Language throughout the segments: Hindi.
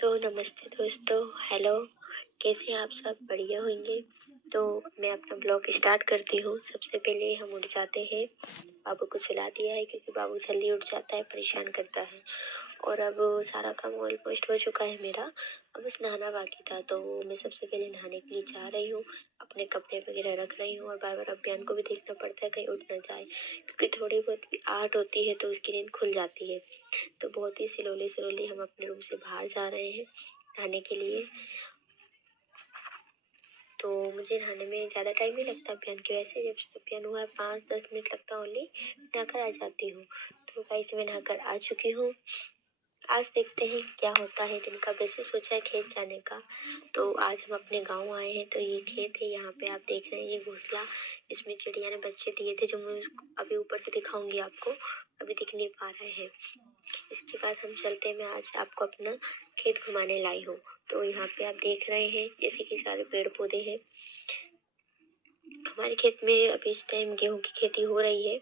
तो नमस्ते दोस्तों, हेलो। कैसे हैं आप सब? बढ़िया होंगे। तो मैं अपना ब्लॉग स्टार्ट करती हूँ। सबसे पहले हम उठ जाते हैं, बाबू को सुला दिया है क्योंकि बाबू जल्दी उठ जाता है, परेशान करता है। और अब सारा काम ऑलमोस्ट हो चुका है मेरा। अब बस नहाना बाकी था, तो मैं सबसे पहले नहाने के लिए जा रही हूँ। अपने कपड़े वगैरह रख रही हूँ और बार-बार अभियान को भी देखना पड़ता है कहीं उठ ना जाए, क्योंकि थोड़ी बहुत भी आहट होती है तो उसकी नींद खुल जाती है। तो बहुत ही स्लोली हम अपने रूम से बाहर जा रहे हैं नहाने के लिए। तो मुझे नहाने में ज़्यादा टाइम नहीं लगता अभियान की वजह से। जब से अभियान हुआ है 5-10 मिनट लगता है ओनली, नहाकर आ जाती हूँ। तो गाइस मैं नहाकर आ चुकी हूँ। आज देखते हैं क्या होता है दिन का। वैसे सोचा है खेत जाने का, तो आज हम अपने गांव आए हैं। तो ये खेत है, यहाँ पे आप देख रहे हैं ये घोंसला, इसमें चिड़िया ने बच्चे दिए थे जो मैं अभी ऊपर से दिखाऊंगी आपको। अभी दिख नहीं पा रहे हैं। इसके बाद हम चलते हैं, मैं आज आपको अपना खेत घुमाने लाई हूँ। तो यहाँ पे आप देख रहे हैं जैसे कि सारे पेड़ पौधे हैं। हमारे खेत में अभी इस टाइम गेहूं की खेती हो रही है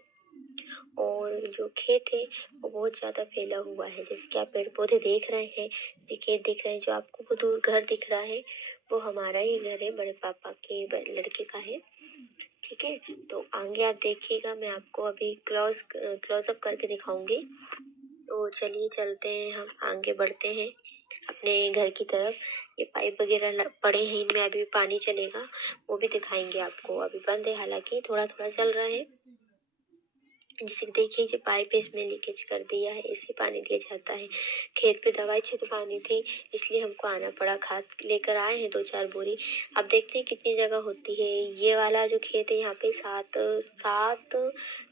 और जो खेत है वो बहुत ज़्यादा फैला हुआ है। जैसे कि आप पेड़ पौधे देख रहे हैं, ये खेत दिख रहे हैं, जो आपको वो दूर घर दिख रहा है वो हमारा ही घर है, बड़े पापा के लड़के का है। ठीक है, तो आगे आप देखिएगा, मैं आपको अभी क्लोज अप करके दिखाऊंगी। तो चलिए चलते हैं, हम आगे बढ़ते हैं अपने घर की तरफ। ये पाइप वगैरह पड़े हैं, इनमें अभी पानी चलेगा, वो भी दिखाएंगे आपको। अभी बंद है, हालांकि थोड़ा थोड़ा चल रहा है। जैसे कि देखिए जो पाइप है इसमें लीकेज कर दिया है, इससे पानी दिया जाता है। खेत पे दवाई छिड़कानी थी, इसलिए हमको आना पड़ा। खाद लेकर आए हैं 2-4 बोरी। अब देखते हैं कितनी जगह होती है। ये वाला जो खेत है यहाँ पे 7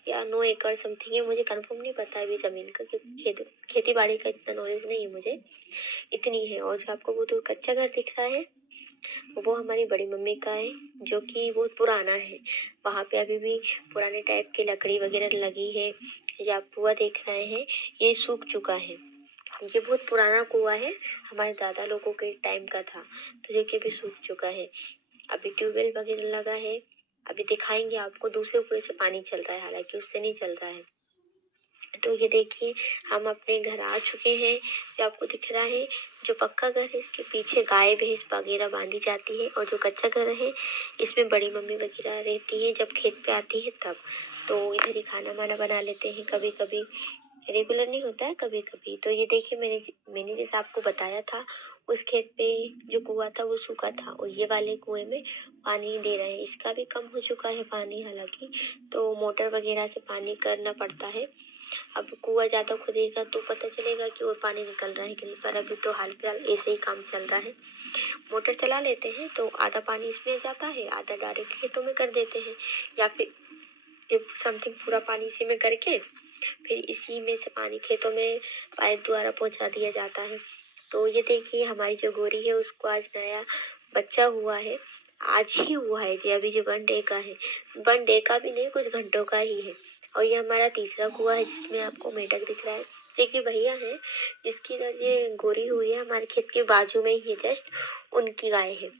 या 9 एकड़ समथिंग है, मुझे कंफर्म नहीं पता अभी जमीन का, क्योंकि खेती बाड़ी का इतना नॉलेज नहीं है मुझे। इतनी है। और जो आपको वो तो कच्चा घर दिख रहा है वो हमारी बड़ी मम्मी का है, जो कि बहुत पुराना है। वहाँ पे अभी भी पुराने टाइप की लकड़ी वगैरह लगी है। ये आप कुआं देख रहे हैं, ये सूख चुका है। ये बहुत पुराना कुआं है, हमारे दादा लोगों के टाइम का था, तो जो कि अभी सूख चुका है। अभी ट्यूबवेल वगैरह लगा है, अभी दिखाएंगे आपको। दूसरे कुएं से पानी चल रहा है, हालांकि उससे नहीं चल रहा है। तो ये देखिए हम अपने घर आ चुके हैं। जो आपको दिख रहा है जो पक्का घर है, इसके पीछे गाय भैंस वगैरह बांधी जाती है। और जो कच्चा घर है इसमें बड़ी मम्मी वगैरह रहती है जब खेत पे आती है तब। तो इधर ही खाना वाना बना लेते हैं कभी कभी, रेगुलर नहीं होता है, कभी कभी। तो ये देखिए मैंने जैसे आपको बताया था, उस खेत पे जो कुआं था वो सूखा था और ये वाले कुएं में पानी दे रहे हैं। इसका भी कम हो चुका है पानी, हालांकि तो मोटर वगैरह से पानी करना पड़ता है। अब कुआं ज्यादा खोदेगा तो पता चलेगा कि और पानी निकल रहा है कि नहीं, पर अभी तो हाल फिलहाल ऐसे ही काम चल रहा है। मोटर चला लेते हैं तो आधा पानी इसमें जाता है, आधा डायरेक्ट खेतों में कर देते हैं, या फिर समथिंग पूरा पानी इसी में करके फिर इसी में से पानी खेतों में पाइप द्वारा पहुंचा दिया जाता है। तो ये देखिए हमारी जो गोरी है उसको आज नया बच्चा हुआ है, आज ही हुआ है जी। अभी जो 1 डे का है, 1 डे का भी नहीं, कुछ घंटों का ही है। और ये हमारा तीसरा कुआं है जिसमें आपको मेंढक दिख रहा है। देखिए भैया है जिसकी इधर ये गोरी हुई है, हमारे खेत के बाजू में ही है जस्ट, उनकी गाय है।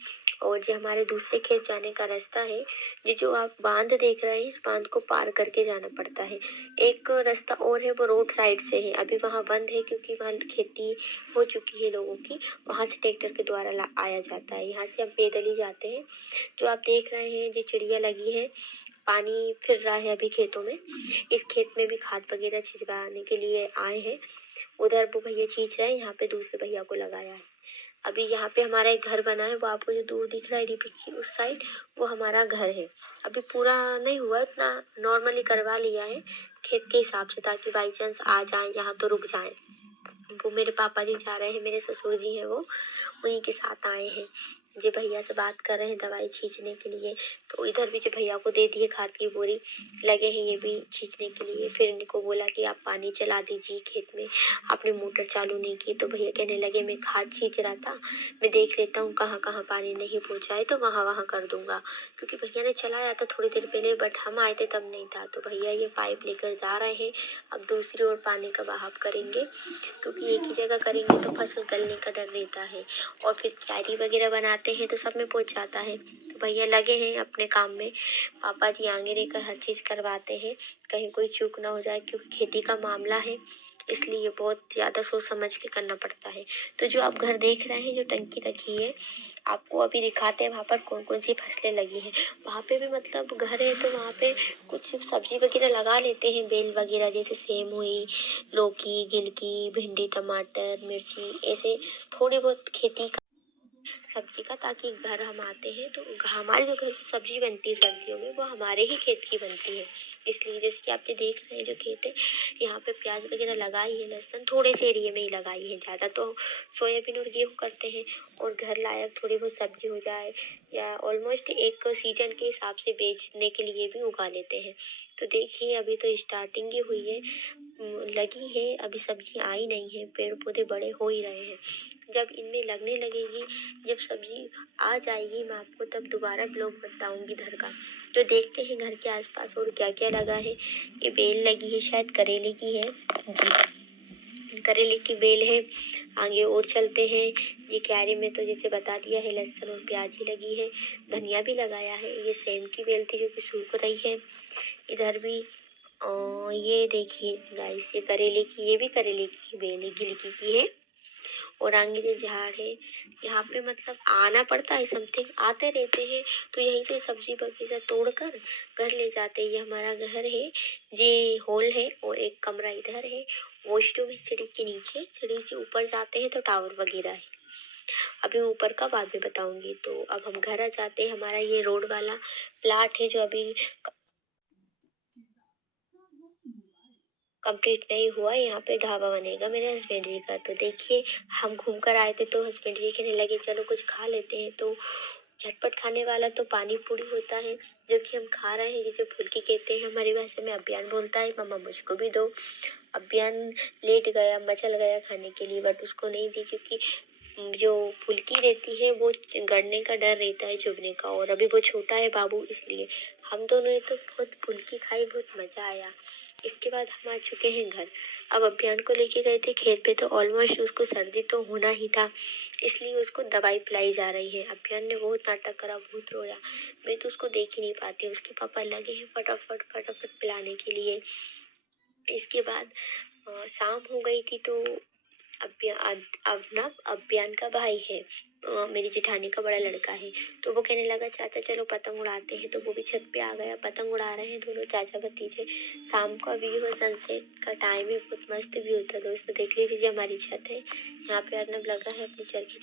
और जो हमारे दूसरे खेत जाने का रास्ता है, ये जो आप बांध देख रहे हैं, इस बांध को पार करके जाना पड़ता है। एक रास्ता और है, वो रोड साइड से है, अभी वहाँ बंद है क्योंकि वहाँ खेती हो चुकी है लोगों की। वहाँ से ट्रैक्टर के द्वारा आया जाता है, यहाँ से हम पैदल ही जाते हैं। जो आप देख रहे हैं जो चिड़िया लगी है, पानी फिर रहा है अभी खेतों में। इस खेत में भी खाद वगैरह छिड़काने के लिए आए हैं। उधर वो भैया छींच रहे हैं, यहाँ पे दूसरे भैया को लगाया है। अभी यहाँ पे हमारा एक घर बना है, वो आपको जो दूर दिख रहा है डीपी की उस साइड, वो हमारा घर है। अभी पूरा नहीं हुआ, इतना नॉर्मली करवा लिया है खेत के हिसाब से, ताकि बाई चांस आ जाए यहाँ तो रुक जाए। वो मेरे पापा जी जा रहे हैं, मेरे ससुर जी हैं, वो उन्हीं के साथ आए हैं। जी भैया से बात कर रहे हैं दवाई छींचने के लिए। तो इधर भी जो भैया को दे दिए खाद की बोरी, लगे हैं ये भी छींचने के लिए। फिर इनको बोला कि आप पानी चला दीजिए खेत में, आपने मोटर चालू नहीं की। तो भैया कहने लगे मैं खाद छींच रहा था, मैं देख लेता हूँ कहाँ कहाँ पानी नहीं पहुँचा है तो वहाँ वहाँ कर दूंगा। क्योंकि भैया ने चलाया था थोड़ी देर पहले, बट हम आए थे तब नहीं था। तो भैया ये पाइप लेकर जा रहे हैं, अब दूसरी ओर पानी का बहाव करेंगे, क्योंकि एक ही जगह करेंगे तो फसल गलने का डर रहता है। और फिर क्यारी वगैरह बनाते हैं तो सब में पहुंच जाता है। तो भैया लगे हैं अपने काम में, पापा जी आगे रहकर हर चीज़ करवाते हैं, कहीं कोई चूक ना हो जाए, क्योंकि खेती का मामला है। इसलिए बहुत ज़्यादा सोच समझ के करना पड़ता है। तो जो आप घर देख रहे हैं, जो टंकी रखी है, आपको अभी दिखाते हैं वहाँ पर कौन कौन सी फसलें लगी हैं। वहाँ पे भी मतलब घर है तो वहाँ पे कुछ सब्जी वगैरह लगा लेते हैं, बेल वगैरह, जैसे सेम हुई, लौकी, गिलकी, भिंडी, टमाटर, मिर्ची, ऐसे थोड़ी बहुत खेती सब्जी का, ताकि घर हम आते हैं तो हमारे जो घर की सब्जी बनती है सर्दियों में, वो हमारे ही खेत की बनती है। इसलिए जैसे कि आप ये देख रहे हैं जो खेत है, यहाँ पे प्याज वगैरह लगाई है, लहसुन थोड़े से एरिया में ही लगाई है, ज़्यादा तो सोयाबीन और गेहूँ करते हैं, और घर लायक थोड़ी बहुत सब्जी हो जाए, या ऑलमोस्ट एक सीजन के हिसाब से बेचने के लिए भी उगा लेते हैं। तो देखिए अभी तो स्टार्टिंग ही हुई है, लगी है, अभी सब्जी आई नहीं है, पेड़ पौधे बड़े हो ही रहे हैं। जब इनमें लगने लगेगी, जब सब्जी आ जाएगी, मैं आपको तब दोबारा ब्लॉग बताऊंगी घर का। तो देखते हैं घर के आसपास और क्या क्या लगा है। ये बेल लगी है, शायद करेले की है जी, करेले की बेल है। आगे और चलते हैं। ये क्यारी में तो जैसे बता दिया है, लहसुन और प्याज ही लगी है, धनिया भी लगाया है। ये सेम की बेल थी जो कि सूख रही है। इधर भी ये देखिए गाइस, ये करेले की, ये भी करेले की बेल है, गिलकी की है। और आगे जो झाड़ है, यहाँ पे मतलब आना पड़ता है, समथिंग आते रहते हैं, तो यहीं से सब्जी वगैरह तोड़ कर घर ले जाते हैं। ये हमारा घर है, ये हॉल है, और एक कमरा इधर है, वॉशरूम है सीढ़ी के नीचे। सीढ़ी से ऊपर जाते हैं तो टावर वगैरह है, अभी मैं ऊपर का बाद में बताऊंगी। तो अब हम घर आ जाते हैं। हमारा ये रोड वाला प्लाट है जो अभी कंप्लीट नहीं हुआ, यहाँ पे ढाबा बनेगा मेरे हस्बैंड जी का। तो देखिए हम घूम कर आए थे तो हस्बैंड जी कहने लगे चलो कुछ खा लेते हैं। तो झटपट खाने वाला तो पानी पूरी होता है, जो कि हम खा रहे हैं, जिसे फुल्की कहते हैं हमारी भाषा में। अभियान बोलता है मम्मा मुझको भी दो। अभियान लेट गया, मचल गया खाने के लिए, बट उसको नहीं दी, क्योंकि जो फुल्की रहती है वो गड़ने का डर रहता है, चुभने का, और अभी वो छोटा है बाबू, इसलिए हम दोनों ने तो बहुत फुल्की खाई, बहुत मजा आया। इसके बाद हम आ चुके हैं घर। अब अभियान को लेके गए थे खेत पे, तो ऑलमोस्ट उसको सर्दी तो होना ही था, इसलिए उसको दवाई पिलाई जा रही है। अभियान ने बहुत नाटक करा, बहुत रोया। मैं तो उसको देख ही नहीं पाती, उसके पापा लगे हैं फटाफट फटाफट पिलाने के लिए। इसके बाद शाम हो गई थी, तो अभिनव अभियान का भाई है, मेरी जेठानी का बड़ा लड़का है। तो वो कहने लगा चाचा चलो पतंग उड़ाते हैं, तो वो भी छत पे आ गया। पतंग उड़ा रहे हैं दोनों चाचा भतीजे। शाम का व्यू है, सनसेट का टाइम है, बहुत मस्त व्यू था दोस्तों। देख लीजिए हमारी छत है, यहाँ पे अर्नब लगा है अपनी चरखी